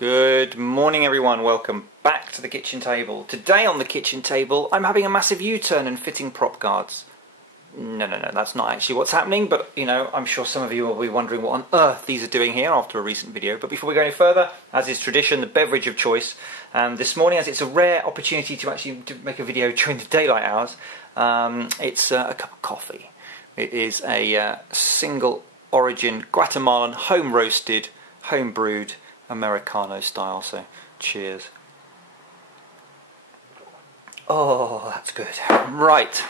Good morning everyone, welcome back to the kitchen table. Today on the kitchen table I'm having a massive U-turn and fitting prop guards. No, that's not actually what's happening, but you know, I'm sure some of you will be wondering what on earth these are doing here after a recent video. But before we go any further, as is tradition, the beverage of choice. And this morning, as it's a rare opportunity to actually make a video during the daylight hours, it's a cup of coffee. It is a single origin Guatemalan home roasted, home brewed Americano style, so cheers. Oh, that's good. Right,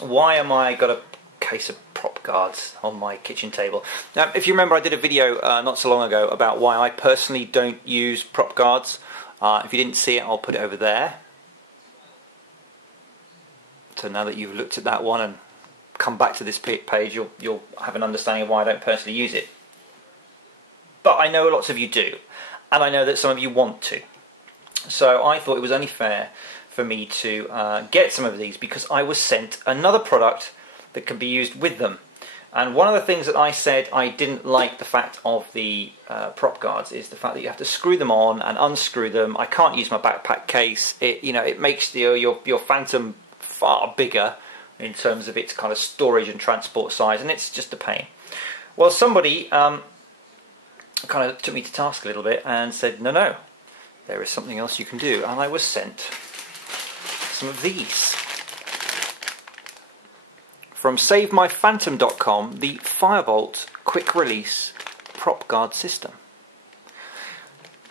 why am I got a case of prop guards on my kitchen table? Now, if you remember, I did a video not so long ago about why I personally don't use prop guards. If you didn't see it, I'll put it over there. So now that you've looked at that one and come back to this page, you'll have an understanding of why I don't personally use it. But I know lots of you do, and I know that some of you want to. So I thought it was only fair for me to get some of these because I was sent another product that can be used with them. And one of the things that I said I didn't like the fact of the prop guards is the fact that you have to screw them on and unscrew them. I can't use my backpack case. It makes your Phantom far bigger in terms of its kind of storage and transport size, and it's just a pain. Well, somebody kind of took me to task a little bit and said, no, there is something else you can do, and I was sent some of these from SaveMyPhantom.com, the Firebolt quick release prop guard system.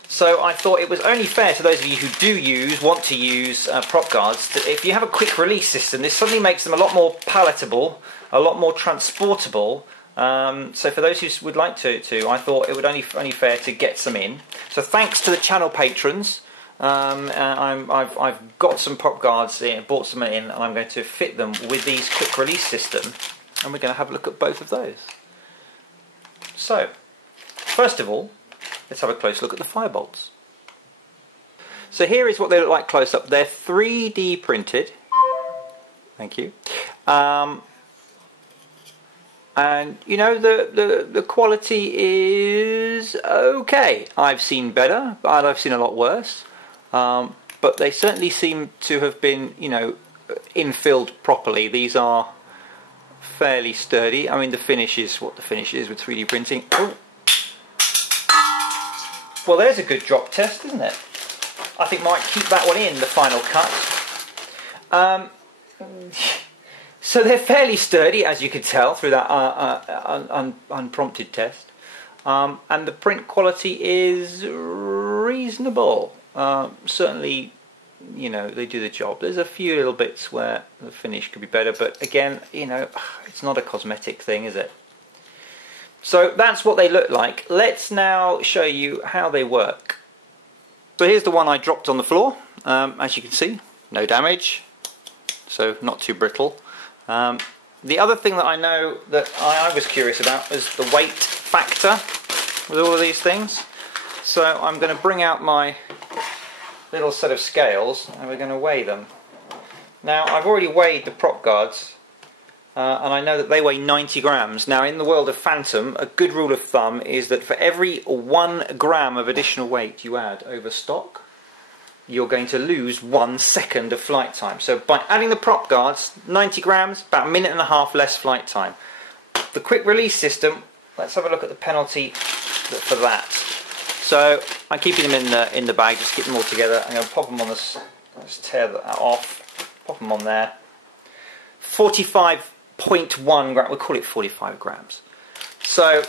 So I thought it was only fair to those of you who want to use prop guards, that if you have a quick release system, this suddenly makes them a lot more palatable, a lot more transportable. So for those who would like to, I thought it would only fair to get some in. So thanks to the channel patrons, I've got some prop guards in, bought some in, and I'm going to fit them with these quick release system, and we're going to have a look at both of those. So first of all, let's have a close look at the Firebolts. So here is what they look like close up. They're 3D printed. Thank you. And you know, the quality is okay. I've seen better, but I've seen a lot worse. But they certainly seem to have been, you know, infilled properly. These are fairly sturdy. I mean, the finish is what the finish is with 3D printing. Oh. Well, there's a good drop test, isn't it? I think might keep that one in the final cut. So they're fairly sturdy, as you could tell through that unprompted test, and the print quality is reasonable. Certainly, you know, they do the job. There's a few little bits where the finish could be better, but again, you know, it's not a cosmetic thing, is it? So that's what they look like. Let's now show you how they work. So here's the one I dropped on the floor. As you can see, no damage, so not too brittle. The other thing that I know that I was curious about is the weight factor with all of these things. So I'm going to bring out my little set of scales and we're going to weigh them. Now, I've already weighed the prop guards and I know that they weigh 90 grams. Now, in the world of Phantom, a good rule of thumb is that for every 1 gram of additional weight you add over stock, you're going to lose 1 second of flight time. So by adding the prop guards, 90 grams, about 1.5 minutes less flight time. The quick release system, let's have a look at the penalty for that. So I'm keeping them in the bag, just get them all together. I'm going to pop them on this, let's tear that off, pop them on there. 45.1 grams, we'll call it 45 grams. So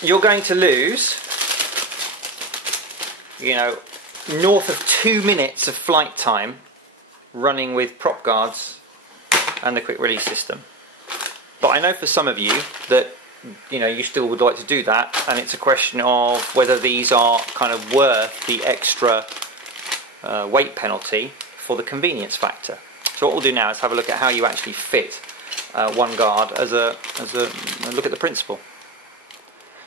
you're going to lose, you know, north of 2 minutes of flight time running with prop guards and the quick release system. But I know for some of you that, you know, you still would like to do that, and it's a question of whether these are kind of worth the extra weight penalty for the convenience factor. So what we'll do now is have a look at how you actually fit one guard as a look at the principle.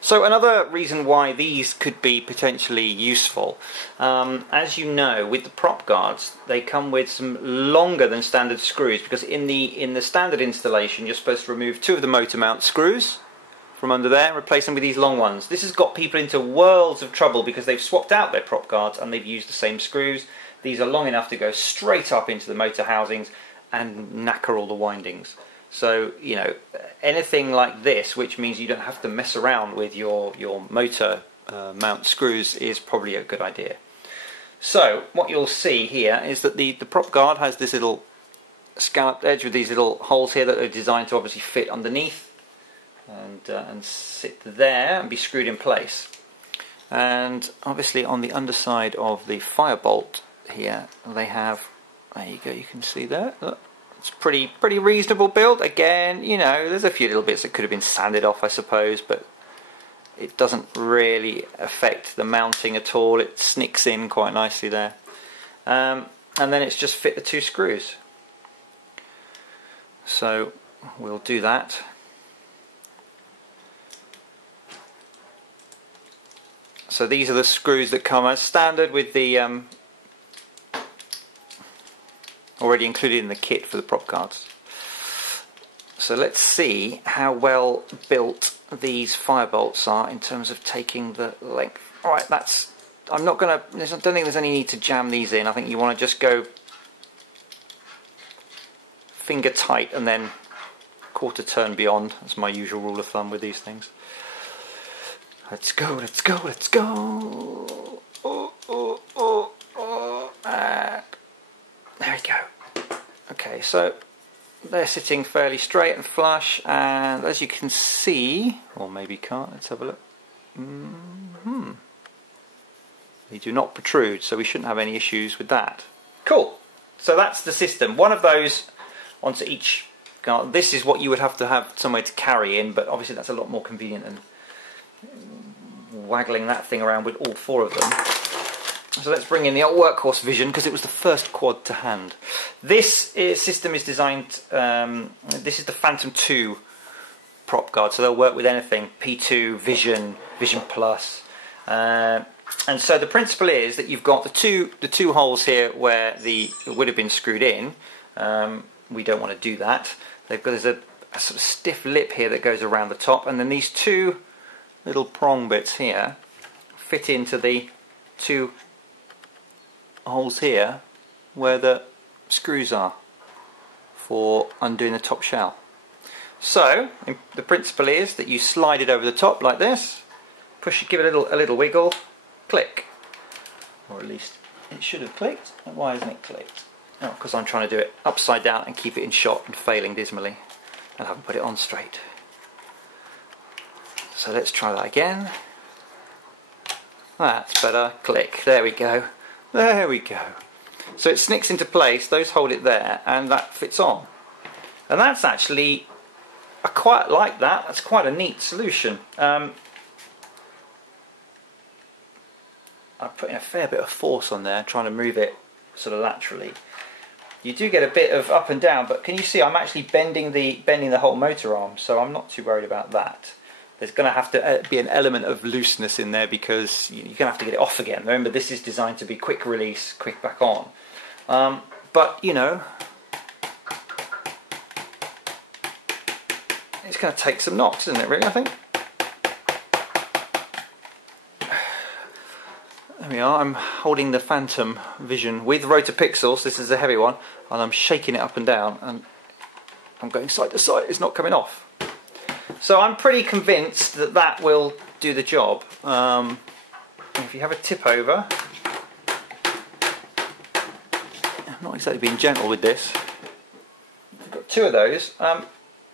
So another reason why these could be potentially useful, as you know, with the prop guards, they come with some longer than standard screws, because in the standard installation you're supposed to remove 2 of the motor mount screws from under there and replace them with these long ones. This has got people into worlds of trouble because they've swapped out their prop guards and they've used the same screws. These are long enough to go straight up into the motor housings and knacker all the windings. So, you know, anything like this, which means you don't have to mess around with your motor mount screws, is probably a good idea. So, what you'll see here is that the prop guard has this little scalloped edge with these little holes here that are designed to obviously fit underneath and sit there and be screwed in place. And obviously on the underside of the Firebolt here, they have, there you go, you can see there, look, it's pretty reasonable build. Again, you know, there's a few little bits that could have been sanded off, I suppose, but it doesn't really affect the mounting at all. It snicks in quite nicely there. And then it's just fit the two screws. So we'll do that. So these are the screws that come as standard with the already included in the kit for the prop guards. So let's see how well built these Firebolts are in terms of taking the length. Alright, that's, I don't think there's any need to jam these in. I think you want to just go finger tight and then quarter turn beyond. That's my usual rule of thumb with these things. Let's go, let's go, let's go. Oh, oh, oh, oh. There we go. Okay, so they're sitting fairly straight and flush, and as you can see, or maybe can't, let's have a look. They do not protrude, so we shouldn't have any issues with that. Cool. So that's the system. One of those onto each guard. This is what you would have somewhere to carry in, but obviously that's a lot more convenient than waggling that thing around with all four of them. So let's bring in the old workhorse vision, because it was the first quad to hand. This system is designed, this is the Phantom 2 prop guard, so they'll work with anything, P2, Vision, Vision Plus. And so the principle is that you've got the two holes here where it would have been screwed in. We don't want to do that. There's a sort of stiff lip here that goes around the top, and then these two little prong bits here fit into the two holes here where the screws are for undoing the top shell. So the principle is that you slide it over the top like this, push it, give it a little wiggle, click, or at least it should have clicked. And why hasn't it clicked? Oh, because I'm trying to do it upside down and keep it in shot and failing dismally and haven't put it on straight. So let's try that again. That's better. Click. There we go. There we go. So it snicks into place, those hold it there, and that fits on. And that's actually, I quite like that. That's quite a neat solution. I'm putting a fair bit of force on there, trying to move it sort of laterally. You do get a bit of up and down, but can you see I'm actually bending the whole motor arm, so I'm not too worried about that. There's going to have to be an element of looseness in there because you're going to have to get it off again. Remember, this is designed to be quick release, quick back on. But, you know, it's going to take some knocks, isn't it, really, I think? There we are. I'm holding the Phantom Vision with rotor pixels. This is a heavy one, and I'm shaking it up and down, and I'm going side to side. It's not coming off. So I'm pretty convinced that that will do the job. If you have a tip over, I'm not exactly being gentle with this. I've got two of those.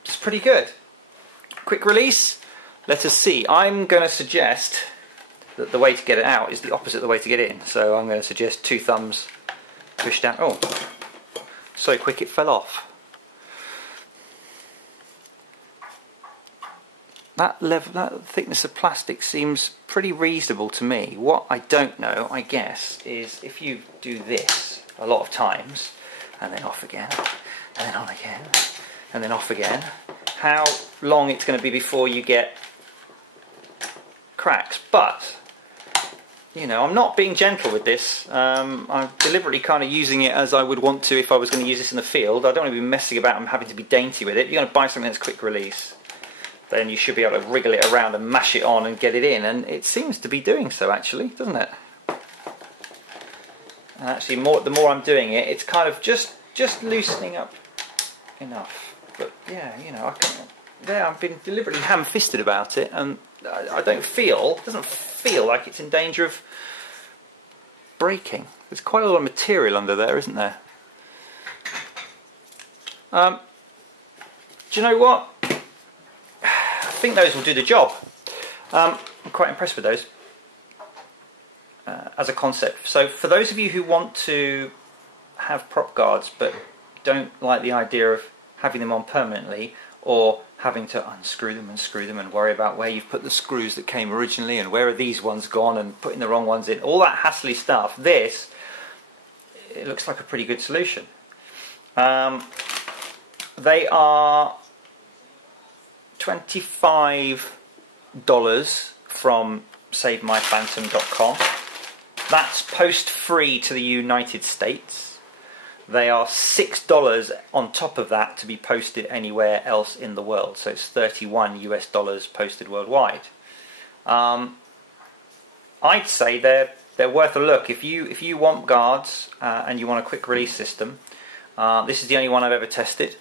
It's pretty good. Quick release. Let us see. I'm going to suggest that the way to get it out is the opposite of the way to get it in. So I'm going to suggest two thumbs push down. Oh, so quick it fell off. That thickness of plastic seems pretty reasonable to me. What I don't know, I guess, is if you do this a lot of times, and then off again, and then on again, and then off again, how long it's going to be before you get cracks. But, you know, I'm not being gentle with this. I'm deliberately kind of using it as I would want to if I was going to use this in the field. I don't want to be messing about and having to be dainty with it. You're going to buy something that's quick release. then you should be able to wriggle it around and mash it on and get it in, and it seems to be doing so actually, doesn't it? And actually the more I'm doing it, it's kind of just loosening up enough. But yeah, you know, I've been deliberately ham-fisted about it, and I don't feel, it doesn't feel like it's in danger of breaking. There's quite a lot of material under there, isn't there? Do you know what? I think those will do the job. I'm quite impressed with those as a concept. So for those of you who want to have prop guards but don't like the idea of having them on permanently, or having to unscrew them and screw them and worry about where you've put the screws that came originally and where are these ones gone and putting the wrong ones in, all that hassly stuff, it looks like a pretty good solution. They are $25 from SaveMyPhantom.com. That's post-free to the United States. They are $6 on top of that to be posted anywhere else in the world. So it's $31 US posted worldwide. I'd say they're worth a look if you want guards and you want a quick release system. This is the only one I've ever tested,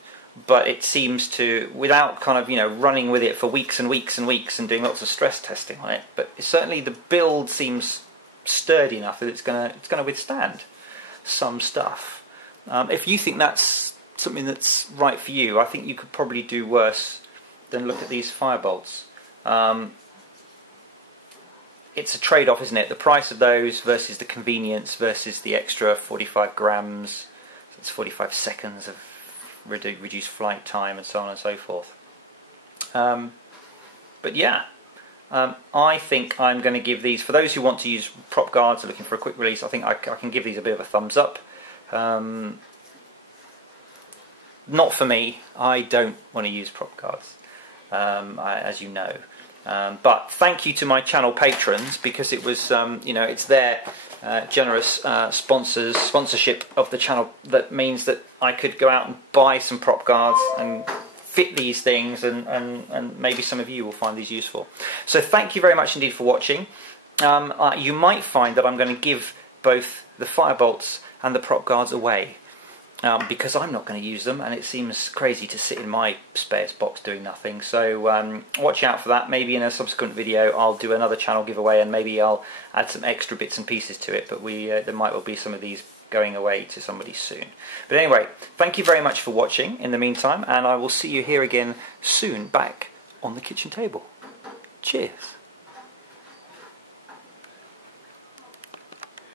but it seems to, without kind of, you know, running with it for weeks and weeks and weeks and doing lots of stress testing on it, but certainly the build seems sturdy enough that it's gonna withstand some stuff. If you think that's something that's right for you, I think you could probably do worse than look at these Firebolts. It's a trade-off, isn't it? The price of those versus the convenience versus the extra 45 grams, so it's 45 seconds of reduced flight time and so on and so forth. But yeah, I think I'm going to give these, for those who want to use prop guards or looking for a quick release, I think I can give these a bit of a thumbs up. Not for me. I don't want to use prop guards, as you know. But thank you to my channel patrons, because it was, you know, it's their generous sponsorship of the channel that means that I could go out and buy some prop guards and fit these things, and maybe some of you will find these useful. So thank you very much indeed for watching. You might find that I'm going to give both the Firebolts and the prop guards away, because I'm not going to use them, and it seems crazy to sit in my spares box doing nothing. So watch out for that. Maybe in a subsequent video I'll do another channel giveaway, and maybe I'll add some extra bits and pieces to it, but there might well be some of these going away to somebody soon. But anyway, thank you very much for watching in the meantime, and I will see you here again soon back on the kitchen table. Cheers.